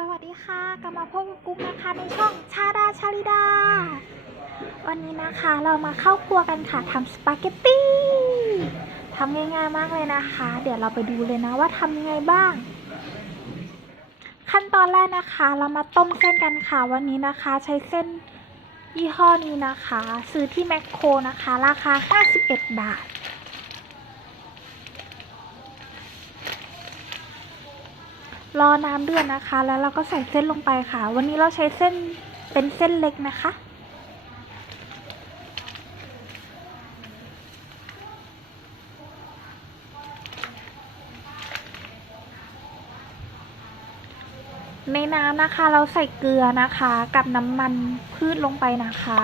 สวัสดีค่ะกลับมาพบกับกุ๊กนะคะในช่องชาดาชาลิดา วันนี้นะคะเรามาเข้าครัวกันค่ะทำสปาเกตตี้ทำง่ายๆมากเลยนะคะ เดี๋ยวเราไปดูเลยนะว่าทำยังไงบ้าง ขั้นตอนแรกนะคะ เรามาต้มเส้นกันค่ะ วันนี้นะคะใช้เส้นยี่ห้อนี้นะคะ ซื้อที่แมคโครนะคะ ราคา 51 บาท รอน้ำเดือดนะคะ แล้วเราก็ใส่เส้นลงไปค่ะ วันนี้เราใช้เส้นเป็นเส้นเล็กนะคะ ในน้ำนะคะเราใส่เกลือนะคะ กับน้ำมันพืชลงไปนะคะ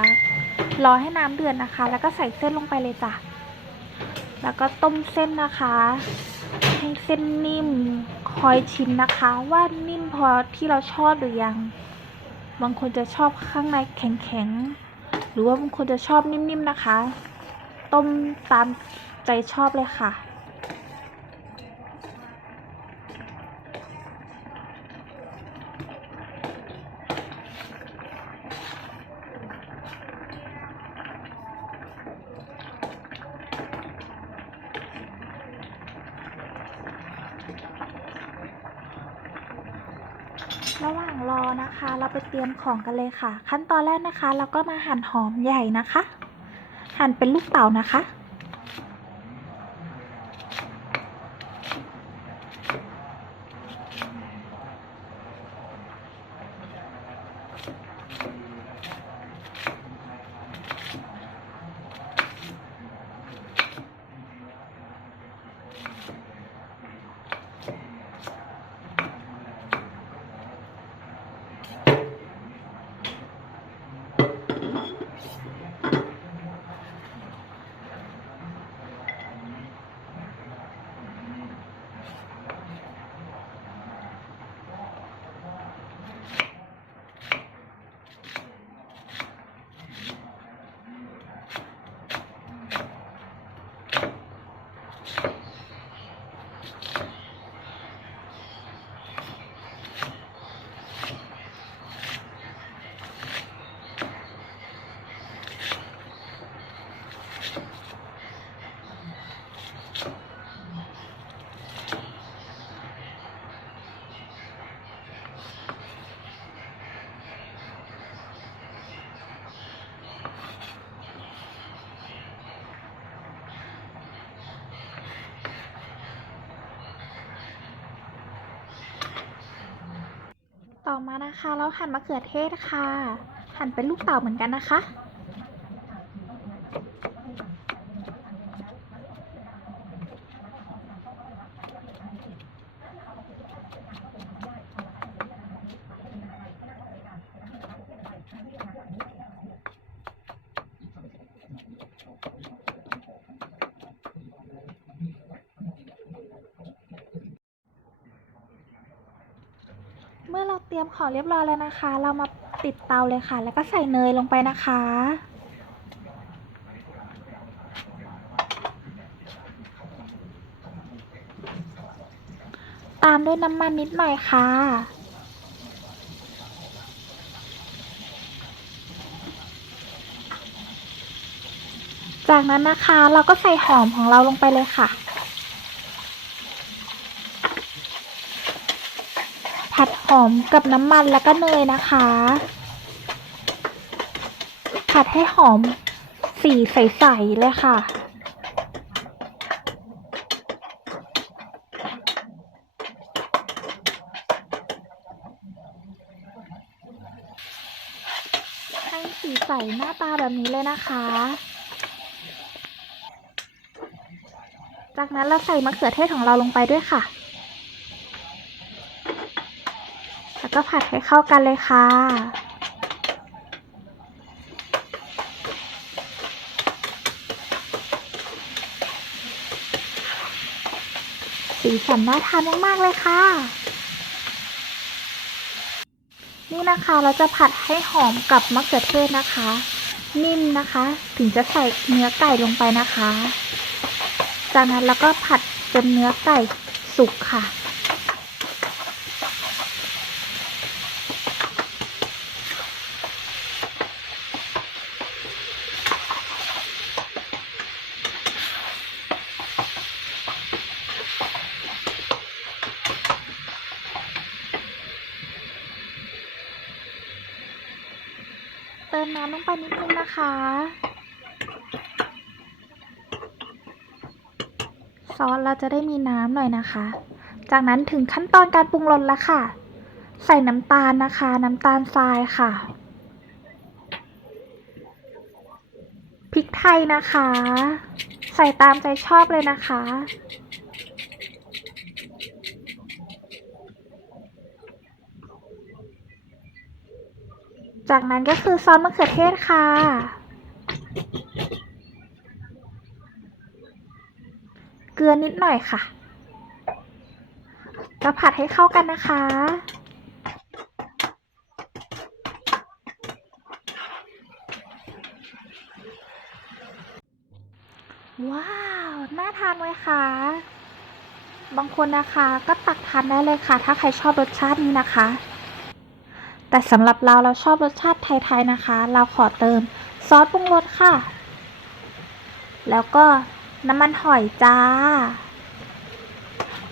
รอให้น้ำเดือดนะคะ แล้วก็ใส่เส้นลงไปเลยจ้ะ แล้วก็ต้มเส้นนะคะ ให้เส้นนิ่ม คอยชิมนะคะว่านิ่มพอที่เราชอบหรือยัง บางคนจะชอบข้างในแข็งๆ หรือว่าบางคนจะชอบนิ่มๆนะคะ ต้มตามใจชอบเลยค่ะ ระหว่างรอนะคะ เราไปเตรียมของกันเลยค่ะ ขั้นตอนแรกนะคะ เราก็มาหั่นหอมใหญ่นะคะ หั่นเป็นลูกเต๋านะคะ ต่อมานะคะ เราหั่นมะเขือเทศค่ะ หั่นเป็นลูกเต๋าเหมือนกันนะคะ ตรียมของเรียบร้อยแล้วนะคะ เรามาติดเตาเลยค่ะ แล้วก็ใส่เนยลงไปนะคะ ตามด้วยน้ำมันนิดหน่อยค่ะ จากนั้นนะคะเราก็ใส่หอมของเราลงไปเลยค่ะ ผัดหอมกับน้ำมันแล้วก็เนยนะคะ ผัดให้หอมสีใสๆเลยค่ะ ให้สีใสหน้าตาแบบนี้เลยนะคะ จากนั้นเราใส่มะเขือเทศของเราลงไปด้วยค่ะ แล้วก็ผัดให้เข้ากันเลยค่ะ สีสันน่าทานมาก ๆ เลยค่ะ นี่นะคะเราจะผัดให้หอมกับมะเขือเทศนะคะ นิ่มนะคะ ถึงจะใส่เนื้อไก่ลงไปนะคะ จากนั้นเราก็ผัดจนเนื้อไก่สุกค่ะ ติม น้ำลงไปนิดนึงนะคะ ซอสเราจะได้มีน้ำหน่อยนะคะ จากนั้นถึงขั้นตอนการปรุงรสแล้วค่ะ ใส่น้ำตาลนะคะ น้ำตาลทรายค่ะ พริกไทยนะคะ ใส่ตามใจชอบเลยนะคะ จากนั้นก็คือซอสมะเขือเทศค่ะ เกลือนิดหน่อยค่ะก็ผัดให้เข้ากันนะคะ ว้าว น่าทานไหมคะ บางคนนะคะก็ตักทานได้เลยค่ะ ถ้าใครชอบรสชาตินี้นะคะ แต่สำหรับเราเราชอบรสชาติไทยๆนะคะ เราขอเติมซอสปรุงรสค่ะ แล้วก็น้ำมันหอยจ้า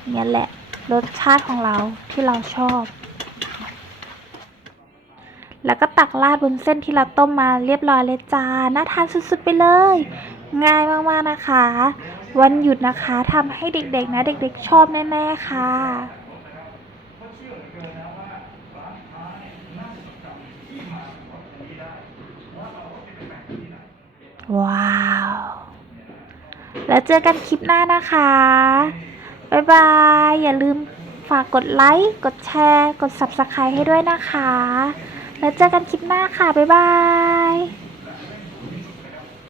เนี่ยแหละรสชาติของเราที่เราชอบ แล้วก็ตักราดบนเส้นที่เราต้มมาเรียบร้อยเลยจ้า น่าทานสุดๆไปเลย ง่ายมากๆนะคะ วันหยุดนะคะทำให้เด็กๆนะ เด็กๆชอบแน่ๆค่ะ ว้าว แล้วเจอกันคลิปหน้านะคะ บ๊ายบาย อย่าลืมฝากกดไลค์ กดแชร์ กด Subscribe ให้ด้วยนะคะ แล้วเจอกันคลิปหน้าค่ะ บ๊ายบาย